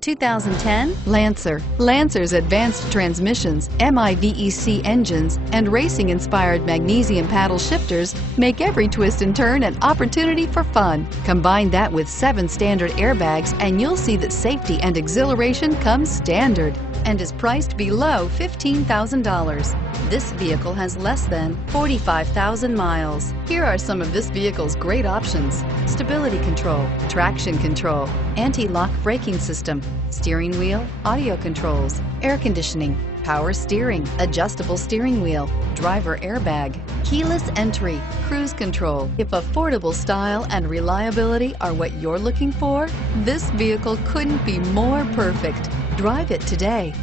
2010 Lancer. Lancer's advanced transmissions, MIVEC engines, and racing-inspired magnesium paddle shifters make every twist and turn an opportunity for fun. Combine that with 7 standard airbags and you'll see that safety and exhilaration come standard and is priced below $15,000. This vehicle has less than 45,000 miles. Here are some of this vehicle's great options: stability control, traction control, anti-lock braking system, steering wheel audio controls, air conditioning, power steering, adjustable steering wheel, driver airbag, keyless entry, cruise control. If affordable style and reliability are what you're looking for, this vehicle couldn't be more perfect. Drive it today.